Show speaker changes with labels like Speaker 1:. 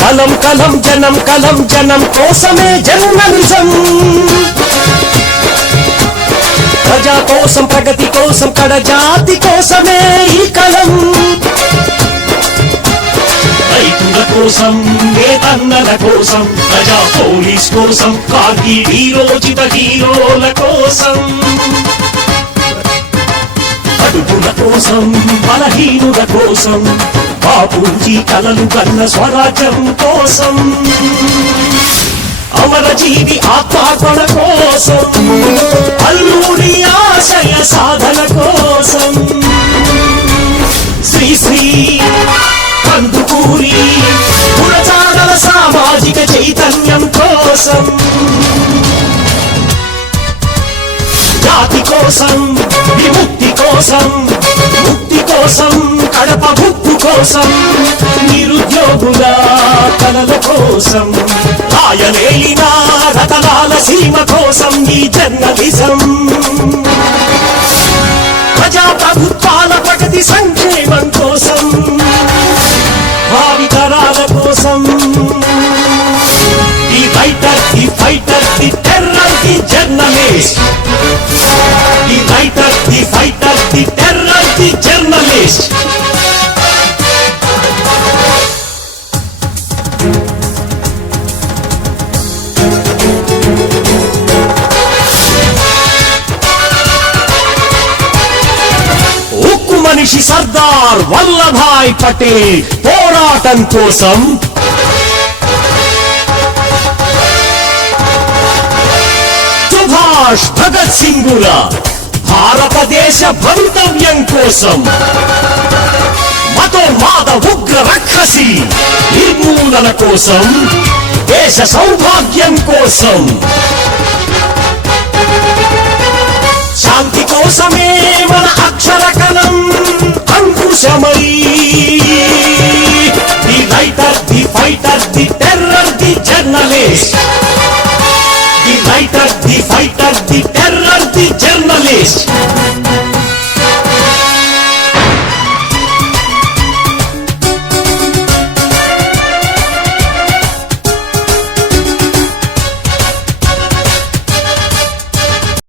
Speaker 1: కలం కలం. జనం కలం జనం కోసమే జర్నలిజం. ప్రజా కోసం ప్రగతి కోసం కడ జాతి కోసమే ఈ కలం. రైతుల కోసం వేతన్నల కోసం ప్రజా పోలీస్ కోసం కార్గి వీరోచిత హీరోల కోసం. కోసం బలహీనుల కోసం బాపూజీ కలలు కన్న స్వరాజ్యం కోసం అమరజీవి ఆత్మార్పణ కోసం అల్లూరి ఆశయ సాధన కోసం. శ్రీ శ్రీ కందుకూరి గుణచారల సామాజిక చైతన్యం కోసం జాతి కోసం విముక్తి కోసం ముక్తి కోసం కడప ముక్కు కోసం నిరుద్యోగుల కలల కోసం ఆయలేలిన రతనాల సీమ కోసం ఈ జర్నలిజం. ప్రజా ప్రభుత్వాల ప్రగతి సంక్షేమం కోసం భావితరాల కోసం ఈ ఫైటర్ ఈ fighter the terror the journalist. Writer the fighter the terror the journalist ఉక్కు మనిషి సర్దార్ వల్లభాయ్ పటేల్ పోరాటం కోసం సుభాష్ భగత్ సింగుల దేశ భవితవ్యం కోసం. మతోన్మాద ఉగ్ర రక్షసి నిర్మూలన కోసం దేశ సౌభాగ్యం కోసం. శాంతి కోసమే మన అక్షర కలం అంకుశమై. The writer the fighter the terror the journalist. The writer the fighter the terror the journalist.